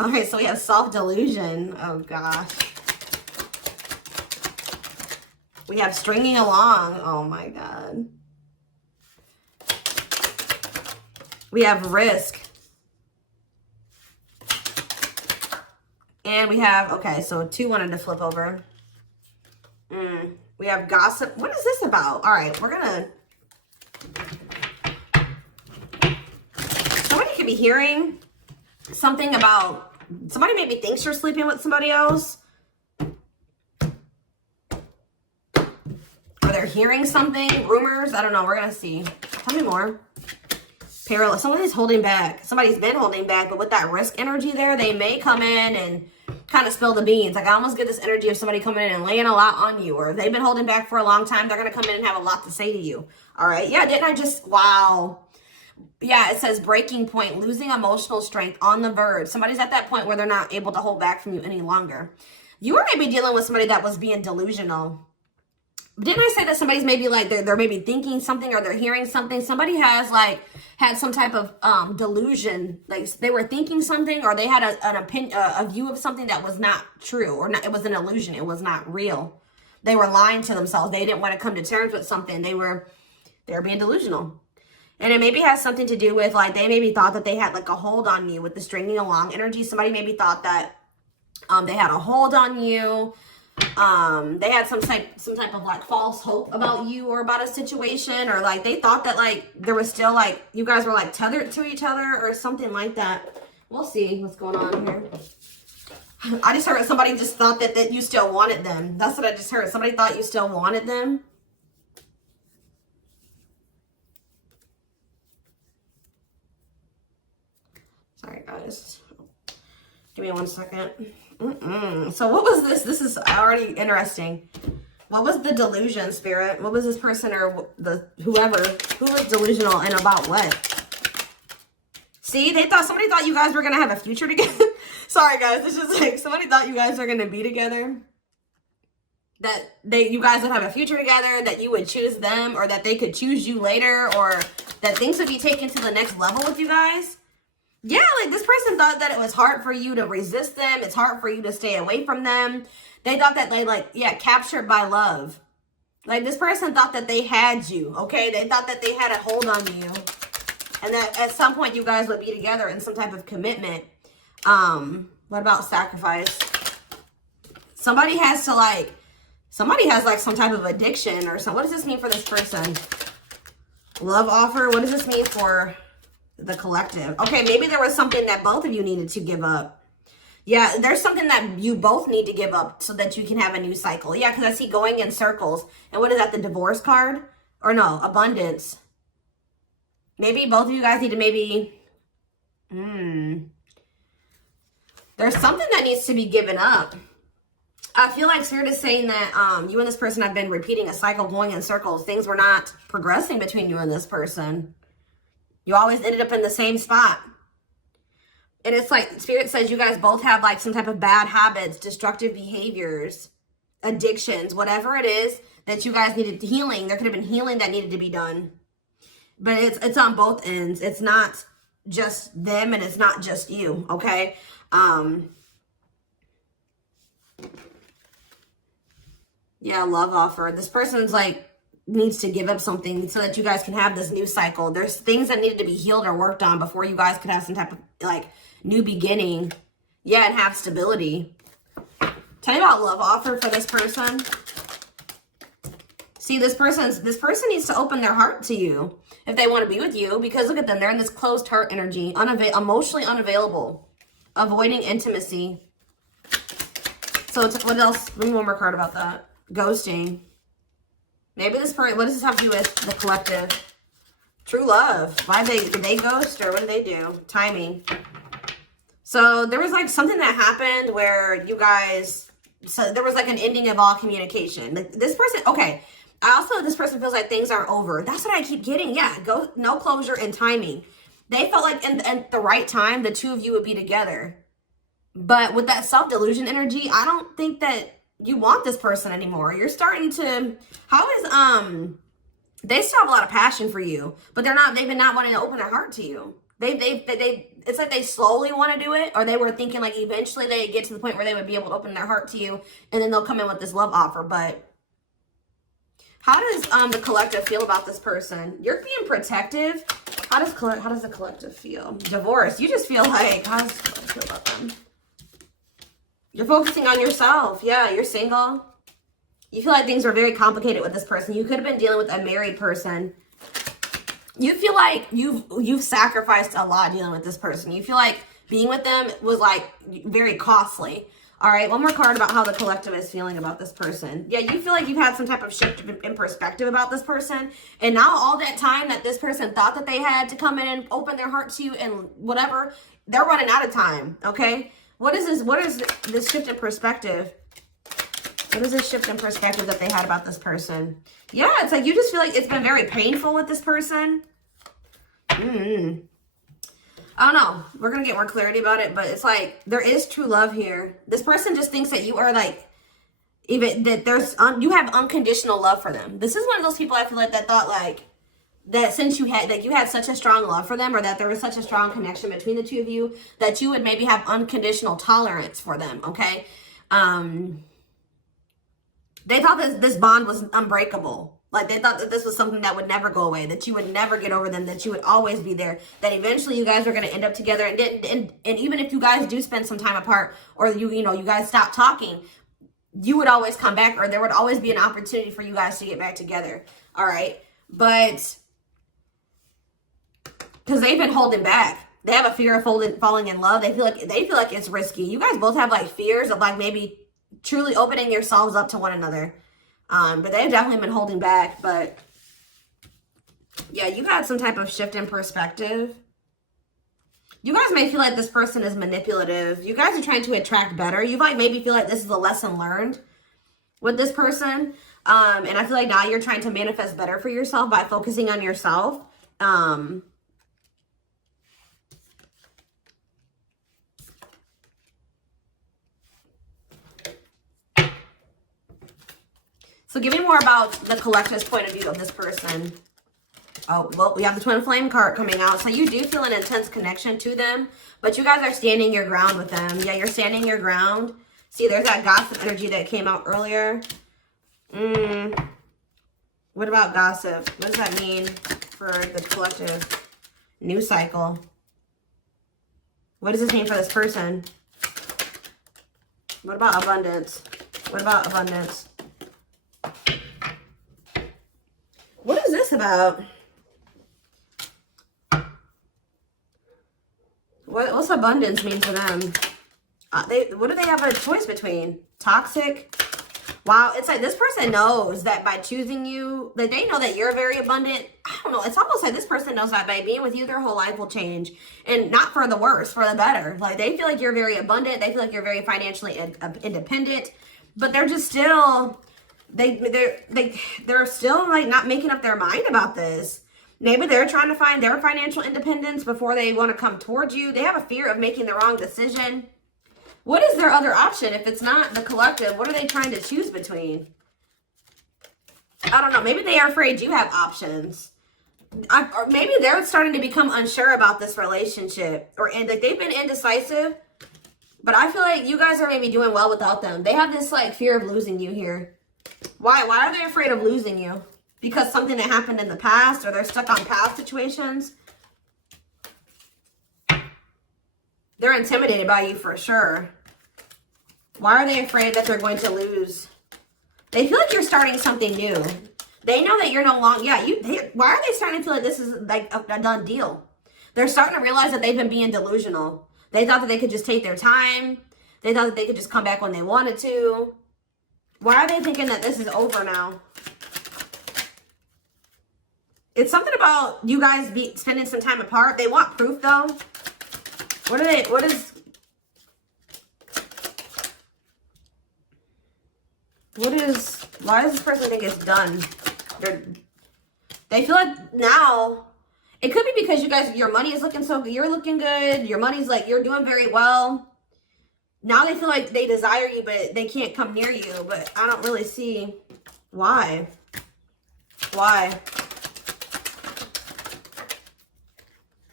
All right, so we have self-delusion. Oh, gosh. We have stringing along. Oh, my God. We have risk. And we have, okay, so 2 wanted to flip over. We have gossip. What is this about? All right, we're going to... Somebody could be hearing something about... Somebody maybe thinks you're sleeping with somebody else. Or they're hearing something. Rumors. I don't know. We're going to see. Tell me more. Parallel. Somebody's holding back. Somebody's been holding back. But with that risk energy there, they may come in and kind of spill the beans. Like, I almost get this energy of somebody coming in and laying a lot on you. Or if they've been holding back for a long time, they're going to come in and have a lot to say to you. All right. Yeah, didn't I just... Wow. Yeah, it says breaking point, losing emotional strength, on the verge. Somebody's at that point where they're not able to hold back from you any longer. You are maybe dealing with somebody that was being delusional. Didn't I say that somebody's maybe like, they're maybe thinking something or they're hearing something? Somebody has like had some type of delusion. Like they were thinking something or they had an opinion, a view of something that was not true or not, it was an illusion. It was not real. They were lying to themselves. They didn't want to come to terms with something. They were being delusional. And it maybe has something to do with like, they maybe thought that they had like a hold on you with the stringing along energy. Somebody maybe thought that they had a hold on you. They had some type of like false hope about you or about a situation, or like they thought that like there was still like you guys were like tethered to each other or something like that. We'll see what's going on here. I just heard somebody just thought that you still wanted them. That's what I just heard. Somebody thought you still wanted them. Sorry, guys. Give me 1 second. So what was this? This is already interesting. What was the delusion, Spirit? What was this person or whoever who was delusional and about what? See, somebody thought you guys were gonna have a future together. Sorry, guys. It's just like somebody thought you guys were gonna be together. That you guys would have a future together. That you would choose them, or that they could choose you later, or that things would be taken to the next level with you guys. Yeah, like this person thought that it was hard for you to resist them. It's hard for you to stay away from them. They thought that they captured by love. Like this person thought that they had you, okay? They thought that they had a hold on you. And that at some point you guys would be together in some type of commitment. What about sacrifice? Somebody has like some type of addiction or something. What does this mean for this person? Love offer. What does this mean for the collective? Okay, maybe there was something that both of you needed to give up. Yeah, there's something that you both need to give up so that you can have a new cycle. Yeah, because I see going in circles. And what is that, the divorce card? Or no, abundance. Maybe both of you guys need to maybe... There's something that needs to be given up. I feel like Spirit is saying that you and this person have been repeating a cycle, going in circles. Things were not progressing between you and this person. You always ended up in the same spot. And it's like Spirit says you guys both have like some type of bad habits, destructive behaviors, addictions, whatever it is that you guys needed healing. There could have been healing that needed to be done. But it's on both ends. It's not just them and it's not just you, okay? Yeah, love offer. This person's like needs to give up something so that you guys can have this new cycle. There's things that needed to be healed or worked on before you guys could have some type of like new beginning. Yeah, and have stability. Tell me about love offer for this person. See, this person needs to open their heart to you if they want to be with you, because look at them. They're in this closed heart energy, emotionally unavailable, avoiding intimacy. So what else? Give me one more card about that. Ghosting. Maybe this person, what does this have to do with the collective? True love. Did they ghost or what did they do? Timing. So there was like something that happened where you guys, so there was like an ending of all communication. Like this person, okay. This person feels like things aren't over. That's what I keep getting. Yeah, no closure and timing. They felt like at the right time, the two of you would be together. But with that self-delusion energy, I don't think that you want this person anymore. You're starting to, they still have a lot of passion for you, but they've been not wanting to open their heart to you. They've it's like they slowly want to do it, or they were thinking like eventually they get to the point where they would be able to open their heart to you, and then they'll come in with this love offer. But how does the collective feel about this person? You're being protective. How does the collective feel? Divorce. You just feel like, how does the collective feel about them? You're focusing on yourself. Yeah, you're single. You feel like things are very complicated with this person. You could have been dealing with a married person. You feel like you've sacrificed a lot dealing with this person. You feel like being with them was like very costly. All right, one more card about how the collective is feeling about this person. Yeah, you feel like you've had some type of shift in perspective about this person. And now all that time that this person thought that they had to come in and open their heart to you and whatever, they're running out of time, okay? What is this? What is this shift in perspective? What is this shift in perspective that they had about this person? Yeah, it's like you just feel like it's been very painful with this person. I don't know. We're going to get more clarity about it, but it's like there is true love here. This person just thinks that you are like, even that you have unconditional love for them. This is one of those people I feel like that thought like, that since you had such a strong love for them, or that there was such a strong connection between the two of you, that you would maybe have unconditional tolerance for them, okay? They thought this bond was unbreakable. Like, they thought that this was something that would never go away, that you would never get over them, that you would always be there, that eventually you guys are going to end up together. And even if you guys do spend some time apart, or you guys stop talking, you would always come back, or there would always be an opportunity for you guys to get back together. All right. But because they've been holding back. They have a fear of falling in love. They feel like it's risky. You guys both have like fears of like maybe truly opening yourselves up to one another. But they've definitely been holding back. But yeah, you've had some type of shift in perspective. You guys may feel like this person is manipulative. You guys are trying to attract better. You might maybe feel like this is a lesson learned with this person. And I feel like now you're trying to manifest better for yourself by focusing on yourself. So give me more about the collective's point of view of this person. Oh, well, we have the Twin Flame card coming out. So you do feel an intense connection to them, but you guys are standing your ground with them. Yeah, you're standing your ground. See, there's that gossip energy that came out earlier. What about gossip? What does that mean for the collective? News cycle. What does this mean for this person? What about abundance? What about abundance? What is this about? What's abundance mean for them? What do they have a choice between? Toxic? Wow, it's like this person knows that by choosing you, that they know that you're very abundant. I don't know. It's almost like this person knows that by being with you, their whole life will change. And not for the worse, for the better. Like, they feel like you're very abundant. They feel like you're very financially independent. But they're just still, they're still like not making up their mind about this. Maybe they're trying to find their financial independence before they want to come towards you. They have a fear of making the wrong decision. What is their other option if it's not the collective? What are they trying to choose between? I don't know. Maybe they are afraid you have options. Or maybe they're starting to become unsure about this relationship. And like they've been indecisive. But I feel like you guys are maybe doing well without them. They have this like fear of losing you here. Why? Why are they afraid of losing you? Because something that happened in the past, or they're stuck on past situations? They're intimidated by you for sure. Why are they afraid that they're going to lose? They feel like you're starting something new. They know that you're no longer, why are they starting to feel like this is like a done deal? They're starting to realize that they've been being delusional. They thought that they could just take their time. They thought that they could just come back when they wanted to. Why are they thinking that this is over now? It's something about you guys spending some time apart. They want proof though. Why does this person think it's done? They feel like now, it could be because you guys, your money is looking so good. You're looking good. Your money's like, you're doing very well. Now they feel like they desire you, but they can't come near you. But I don't really see why. Why?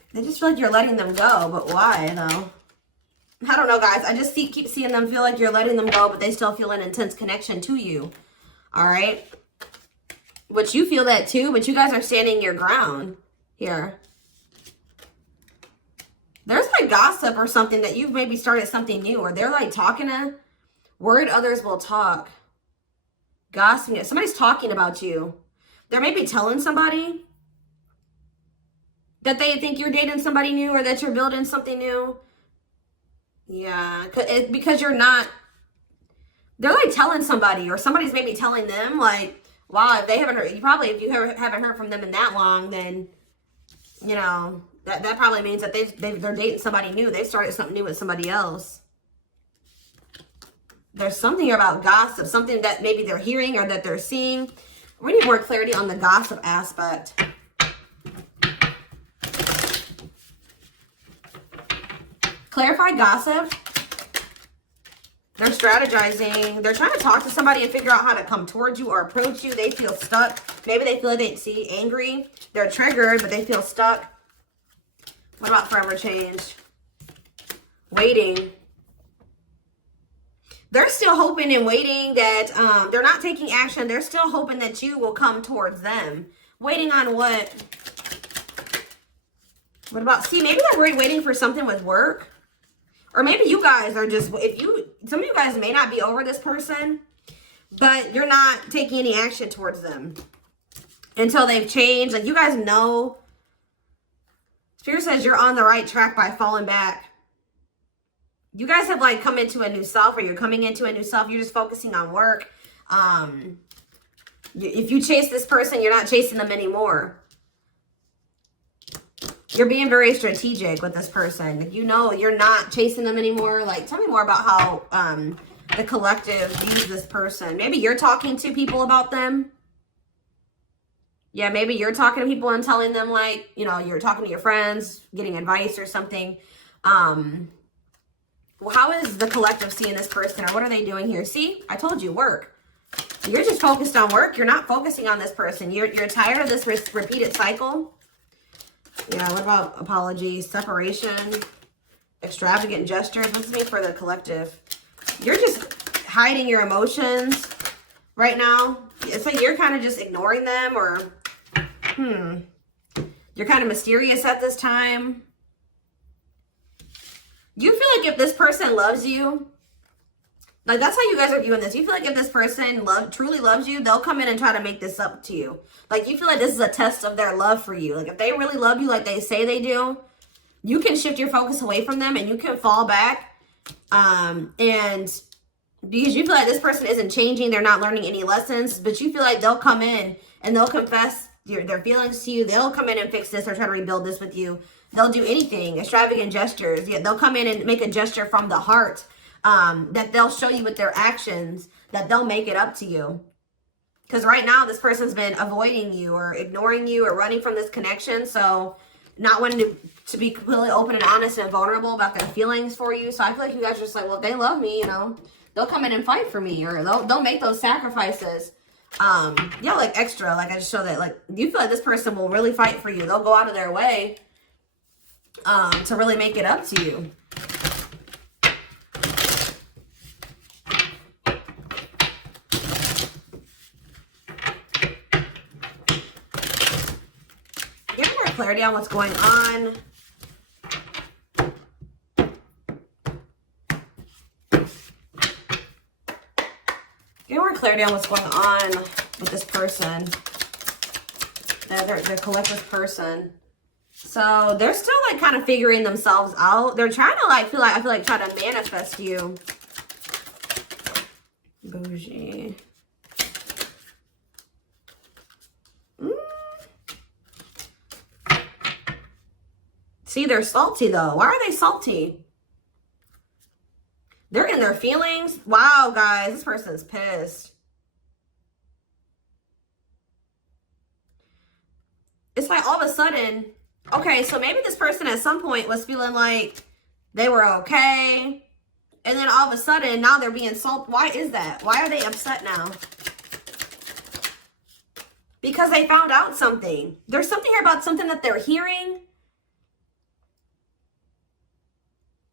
They just feel like you're letting them go, but why though? I don't know, guys. I just keep seeing them feel like you're letting them go, but they still feel an intense connection to you. All right? But you feel that too, but you guys are standing your ground here. There's like gossip or something that you've maybe started something new, or they're like talking to, word others will talk. Gossiping. Somebody's talking about you. They're maybe telling somebody that they think you're dating somebody new or that you're building something new. Yeah, because you're not, they're like telling somebody, or somebody's maybe telling them like, wow, if they haven't heard, if you haven't heard from them in that long, then, you know, that probably means that they're dating somebody new. They started something new with somebody else. There's something here about gossip, something that maybe they're hearing or that they're seeing. We need more clarity on the gossip aspect. Clarify gossip. They're strategizing. They're trying to talk to somebody and figure out how to come towards you or approach you. They feel stuck. Maybe they feel like they see angry. They're triggered, but they feel stuck. What about forever change? Waiting. They're still hoping and waiting that they're not taking action. They're still hoping that you will come towards them. Waiting on what? What about, see, maybe they're waiting for something with work. Or maybe you guys are just, some of you guys may not be over this person, but you're not taking any action towards them until they've changed. Like, you guys know, Spirit says you're on the right track by falling back. You guys have like come into a new self, or you're coming into a new self. You're just focusing on work. If you chase this person, you're not chasing them anymore. You're being very strategic with this person. You know, you're not chasing them anymore. Like, tell me more about how the collective views this person. Maybe you're talking to people about them. Yeah, maybe you're talking to people and telling them, like, you know, you're talking to your friends, getting advice or something. Well, how is the collective seeing this person, or what are they doing here? See, I told you, work. You're just focused on work. You're not focusing on this person. You're tired of this repeated cycle. Yeah, what about apologies, separation, extravagant gestures? What's it mean for the collective? You're just hiding your emotions right now. It's like you're kind of just ignoring them, or you're kind of mysterious at this time. You feel like if this person loves you, like, that's how you guys are viewing this. You feel like if this person truly loves you, they'll come in and try to make this up to you. Like, you feel like this is a test of their love for you. Like, if they really love you like they say they do, you can shift your focus away from them and you can fall back. And because you feel like this person isn't changing, they're not learning any lessons, but you feel like they'll come in and they'll confess their feelings to you. They'll come in and fix this or try to rebuild this with you. They'll do anything, extravagant gestures. Yeah, they'll come in and make a gesture from the heart. That they'll show you with their actions, that they'll make it up to you. Because right now, this person's been avoiding you or ignoring you or running from this connection. So not wanting to be completely open and honest and vulnerable about their feelings for you. So I feel like you guys are just like, well, if they love me, you know, they'll come in and fight for me, or they'll make those sacrifices. Yeah, like extra. Like, I just show that, like, you feel like this person will really fight for you. They'll go out of their way to really make it up to you. Give more clarity on what's going on. Give more clarity on what's going on with this person. Their collective person. So they're still like kind of figuring themselves out. They're trying to like I feel like try to manifest you. Bougie. See, they're salty though. Why are they salty? They're in their feelings. Wow, guys, this person's pissed. It's like all of a sudden, okay, so maybe this person at some point was feeling like they were okay. And then all of a sudden, now they're being salty. Why is that? Why are they upset now? Because they found out something. There's something here about something that they're hearing.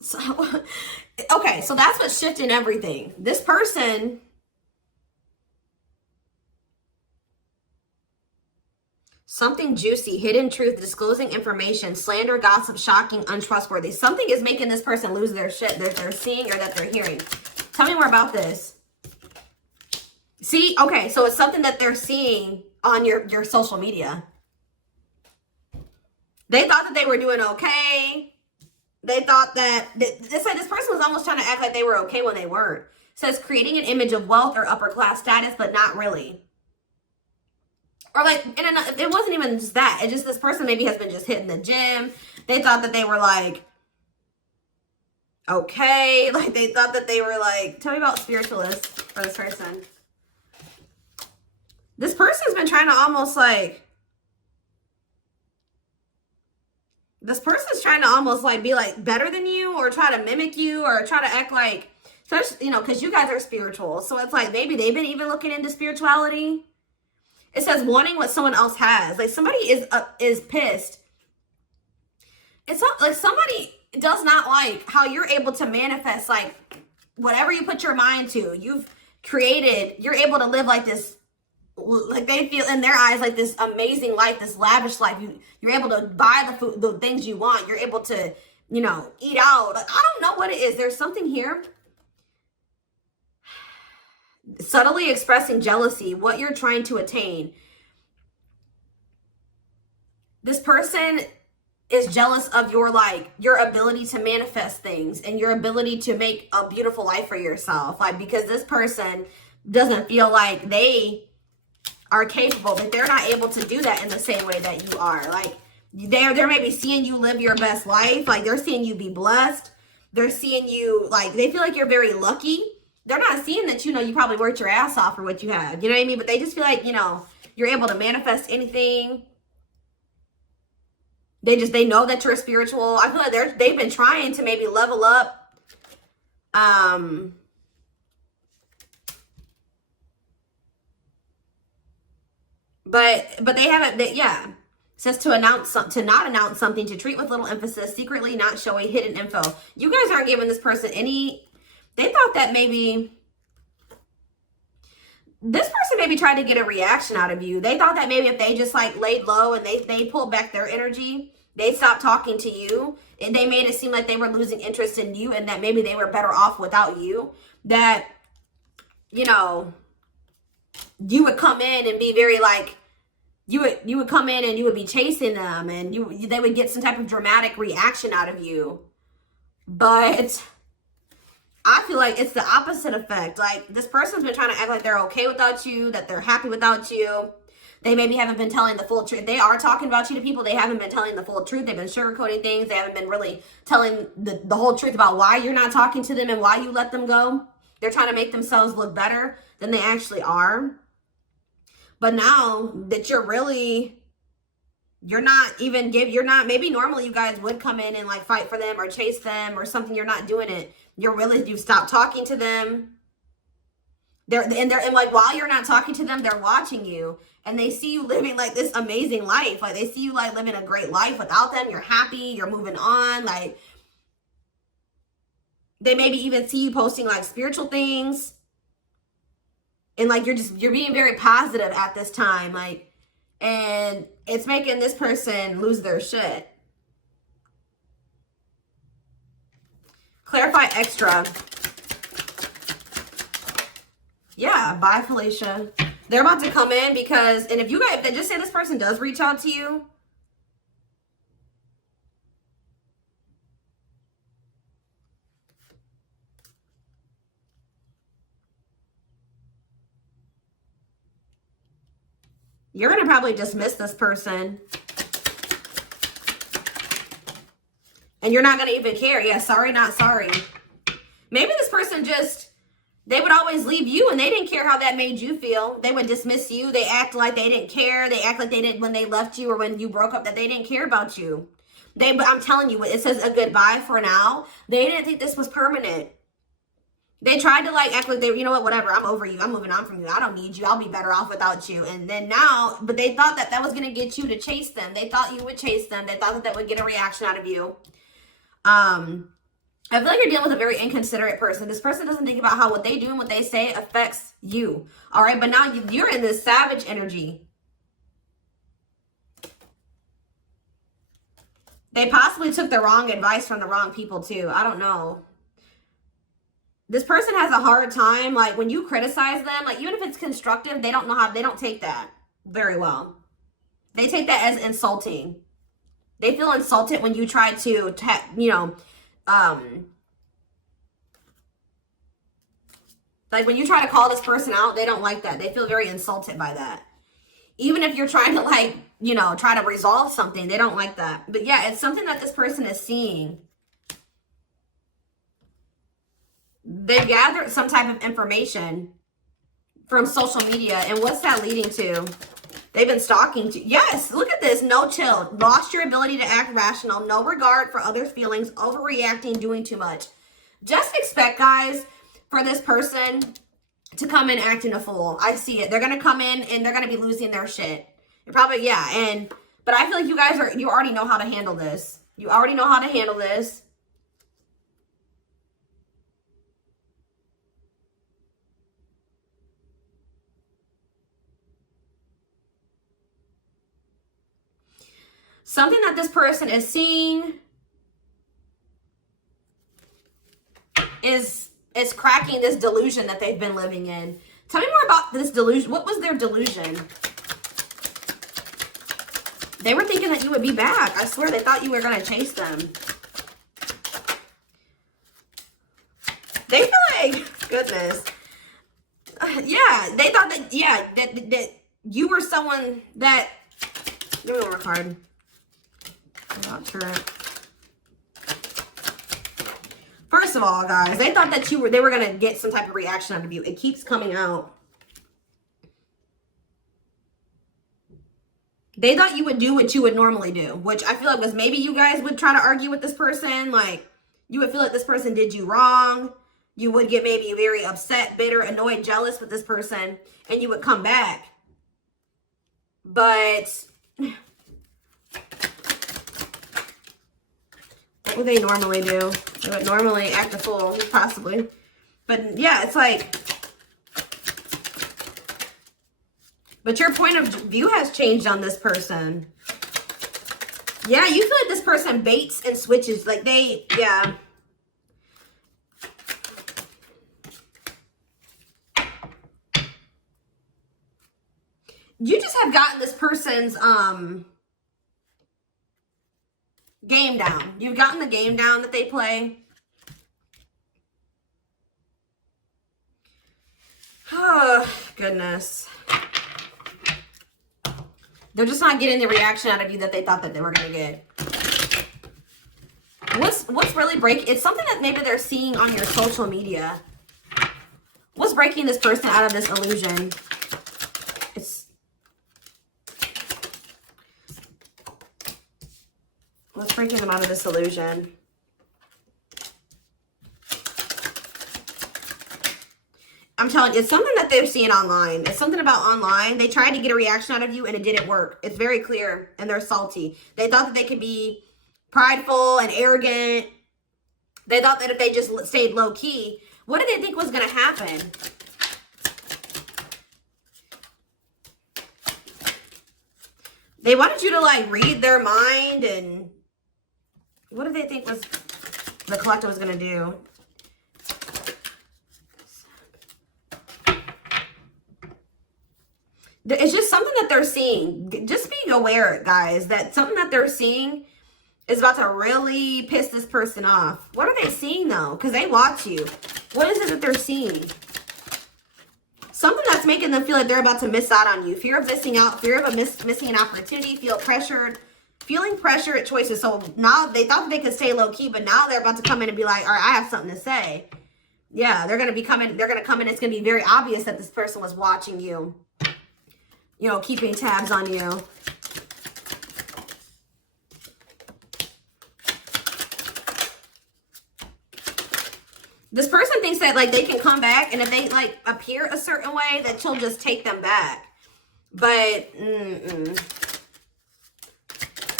So, okay, so that's what's shifting everything. This person, something juicy, hidden truth, disclosing information, slander, gossip, shocking, untrustworthy. Something is making this person lose their shit that they're seeing or that they're hearing. Tell me more about this. See, okay, so it's something that they're seeing on your social media. They thought that they were doing okay. They thought that, this person was almost trying to act like they were okay when they weren't. It says creating an image of wealth or upper class status, but not really. Or like, it wasn't even just that. It just, this person maybe has been just hitting the gym. They thought that they were like, okay. Like they thought that they were like, tell me about spiritualists for this person. This person's been trying to almost like, this person's trying to almost like be like better than you or try to mimic you or try to act like, you know, because you guys are spiritual. So it's like maybe they've been even looking into spirituality. It says wanting what someone else has. Like somebody is pissed. It's not like somebody does not like how you're able to manifest like whatever you put your mind to. You've created, you're able to live like this. Like they feel in their eyes like this amazing life, this lavish life. You're able to buy the food, the things you want. You're able to, you know, eat out. Like, I don't know what it is. There's something here. Subtly expressing jealousy, what you're trying to attain. This person is jealous of your your ability to manifest things and your ability to make a beautiful life for yourself. Like because this person doesn't feel like they are capable, but they're not able to do that in the same way that you are. Like they're maybe seeing you live your best life. Like they're seeing you be blessed. They're seeing you like, they feel like you're very lucky. They're not seeing that, you know, you probably worked your ass off for what you have. You know what I mean? But they just feel like, you know, you're able to manifest anything. They know that you're spiritual. I feel like they've been trying to maybe level up. But they haven't, yeah. It says to not announce something, to treat with little emphasis, secretly not showing hidden info. You guys aren't giving this person any, they thought that maybe, this person maybe tried to get a reaction out of you. They thought that maybe if they just like laid low and they pulled back their energy, they stopped talking to you and they made it seem like they were losing interest in you and that maybe they were better off without you. That, you know, you would come in and be very like, you would come in and you would be chasing them and they would get some type of dramatic reaction out of you. But I feel like it's the opposite effect. Like this person's been trying to act like they're okay without you, that they're happy without you. They maybe haven't been telling the full truth. They are talking about you to people. They haven't been telling the full truth. They've been sugarcoating things. They haven't been really telling the whole truth about why you're not talking to them and why you let them go. They're trying to make themselves look better than they actually are. But now that you're not, maybe normally you guys would come in and like fight for them or chase them or something. You're not doing it. You've stopped talking to them. And like while you're not talking to them, they're watching you and they see you living like this amazing life. Like they see you like living a great life without them. You're happy, you're moving on. Like they maybe even see you posting like spiritual things. And like you're being very positive at this time. Like, and it's making this person lose their shit. Clarify extra. Yeah, bye, Felicia. They're about to come in because, and if you guys, just say this person does reach out to you. You're going to probably dismiss this person. And you're not going to even care. Yeah, sorry, not sorry. Maybe this person just, they would always leave you and they didn't care how that made you feel. They would dismiss you. They act like they didn't care. They act like they didn't when they left you or when you broke up, that they didn't care about you. But I'm telling you, it says a goodbye for now. They didn't think this was permanent. They tried to like act like they, you know what, whatever, I'm over you. I'm moving on from you. I don't need you. I'll be better off without you. And then now, but they thought that was going to get you to chase them. They thought you would chase them. They thought that would get a reaction out of you. I feel like you're dealing with a very inconsiderate person. This person doesn't think about how what they do and what they say affects you. All right, but now you're in this savage energy. They possibly took the wrong advice from the wrong people too. I don't know. This person has a hard time, like when you criticize them, like even if it's constructive, they don't know how, they don't take that very well. They take that as insulting. They feel insulted when you try to, you know, like when you try to call this person out, they don't like that. They feel very insulted by that. Even if you're trying to, like, you know, try to resolve something, they don't like that. But yeah, it's something that this person is seeing. They've gathered some type of information from social media. And what's that leading to? They've been stalking to. Yes, look at this. No chill. Lost your ability to act rational. No regard for others' feelings. Overreacting. Doing too much. Just expect, guys, for this person to come in acting a fool. I see it. They're going to come in and they're going to be losing their shit. You're probably, yeah. But I feel like you guys you already know how to handle this. You already know how to handle this. Something that this person is seeing is cracking this delusion that they've been living in. Tell me more about this delusion. What was their delusion? They were thinking that you would be back. I swear they thought you were going to chase them. They feel like, goodness. Yeah, they thought that, yeah, that you were someone that, give me one more card. Not sure. First of all, guys, they thought that they were going to get some type of reaction out of you. It keeps coming out. They thought you would do what you would normally do, which I feel like was maybe you guys would try to argue with this person. Like, you would feel like this person did you wrong. You would get maybe very upset, bitter, annoyed, jealous with this person, and you would come back. But what would they normally do? They would normally act a fool, possibly. But yeah, it's like, but your point of view has changed on this person. Yeah, you feel like this person baits and switches. Like yeah. You just have gotten this person's game down. You've gotten the game down that they play. Oh, goodness. They're just not getting the reaction out of you that they thought that they were going to get. What's really breaking? It's something that maybe they're seeing on your social media. What's breaking this person out of this illusion? What's breaking them out of this illusion? I'm telling you, it's something that they've seen online. It's something about online. They tried to get a reaction out of you and it didn't work. It's very clear and they're salty. They thought that they could be prideful and arrogant. They thought that if they just stayed low key, what did they think was going to happen? They wanted you to like read their mind, and what did they think was the collector was going to do? It's just something that they're seeing. Just being aware, guys, that something that they're seeing is about to really piss this person off. What are they seeing, though? Because they watch you. What is it that they're seeing? Something that's making them feel like they're about to miss out on you. Fear of missing out. Fear of missing an opportunity. Feeling pressure at choices. So now they thought that they could stay low key, but now they're about to come in and be like, all right, I have something to say. Yeah, they're going to be coming. They're going to come in. It's going to be very obvious that this person was watching you. You know, keeping tabs on you. This person thinks that, like, they can come back, and if they, like, appear a certain way, that she'll just take them back. But,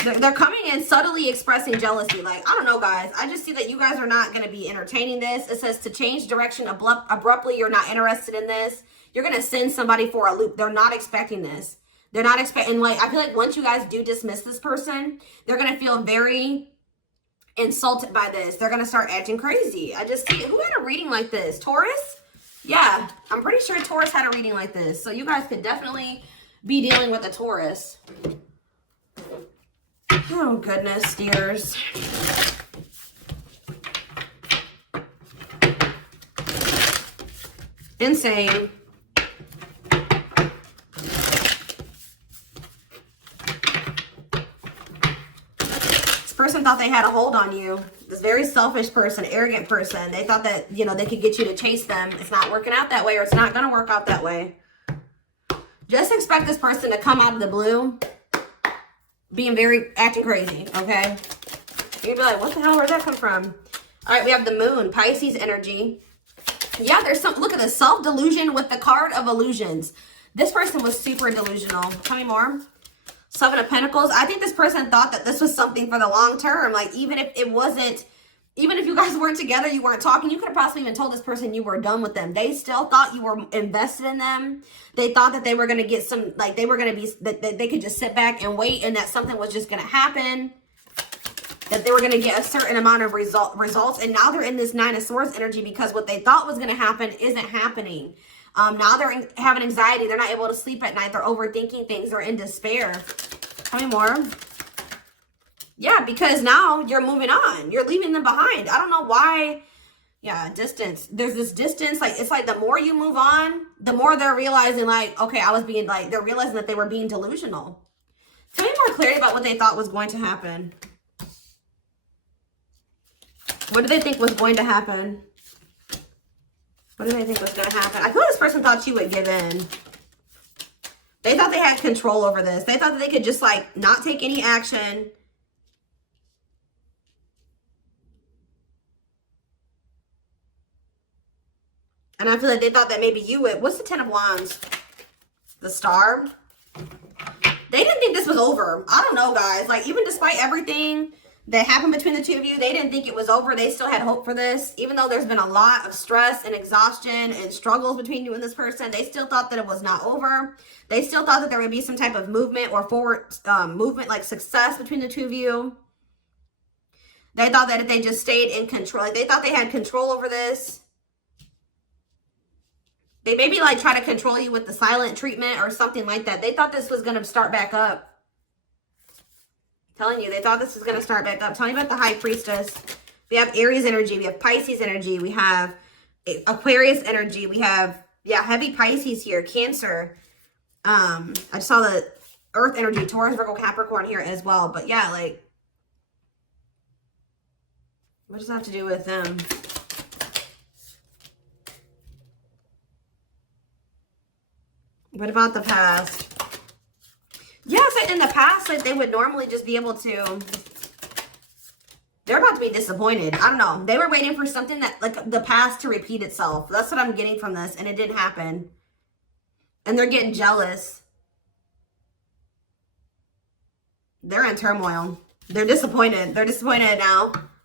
They're coming in subtly expressing jealousy. Like, I don't know, guys. I just see that you guys are not going to be entertaining this. It says to change direction abruptly. You're not interested in this. You're going to send somebody for a loop. They're not expecting this. They're not expecting, like, I feel like once you guys do dismiss this person, they're going to feel very insulted by this. They're going to start acting crazy. I just see, who had a reading like this? Taurus? Yeah, I'm pretty sure Taurus had a reading like this. So you guys could definitely be dealing with a Taurus. Oh, goodness, dears. Insane. This person thought they had a hold on you. This very selfish person, arrogant person. They thought that, you know, they could get you to chase them. It's not working out that way, or it's not going to work out that way. Just expect this person to come out of the blue being acting crazy, okay? You'd be like, what the hell, where'd that come from? All right, we have the moon, Pisces energy. Yeah, there's some, look at this, self-delusion with the card of illusions. This person was super delusional. Tell me more. Seven of Pentacles. I think this person thought that this was something for the long term. Like, even if it wasn't, even if you guys weren't together, you weren't talking, you could have possibly even told this person you were done with them. They still thought you were invested in them. They thought that they were going to get some, like, they were going to be, that they could just sit back and wait, and that something was just going to happen. That they were going to get a certain amount of results. And now they're in this Nine of Swords energy because what they thought was going to happen isn't happening. Now they're having anxiety. They're not able to sleep at night. They're overthinking things. They're in despair. Tell me more. Yeah, because now you're moving on. You're leaving them behind. I don't know why. Yeah, distance. There's this distance. Like, it's like the more you move on, the more they're realizing, like, okay, I was being, like, they're realizing that they were being delusional. Tell me more clarity about what they thought was going to happen. What did they think was going to happen? What did they think was going to happen? I feel like this person thought you would give in. They thought they had control over this. They thought that they could just, like, not take any action. And I feel like they thought that maybe you would. What's the Ten of Wands? The Star? They didn't think this was over. I don't know, guys. Like, even despite everything that happened between the two of you, they didn't think it was over. They still had hope for this. Even though there's been a lot of stress and exhaustion and struggles between you and this person, they still thought that it was not over. They still thought that there would be some type of movement or forward movement, like success between the two of you. They thought that if they just stayed in control, like they thought they had control over this. They maybe like try to control you with the silent treatment or something like that. They thought this was going to start back up. Telling you, they thought this was going to start back up. Tell me about the High Priestess. We have Aries energy. We have Pisces energy. We have Aquarius energy. We have, yeah, heavy Pisces here. Cancer. I just saw the Earth energy. Taurus, Virgo, Capricorn here as well. But yeah, like, what does that have to do with them? What about the past? Yes, in the past, like, they would normally just be able to, they're about to be disappointed. I don't know. They were waiting for something that, like, the past to repeat itself. That's what I'm getting from this, and it didn't happen. And they're getting jealous. They're in turmoil. They're disappointed. They're disappointed now.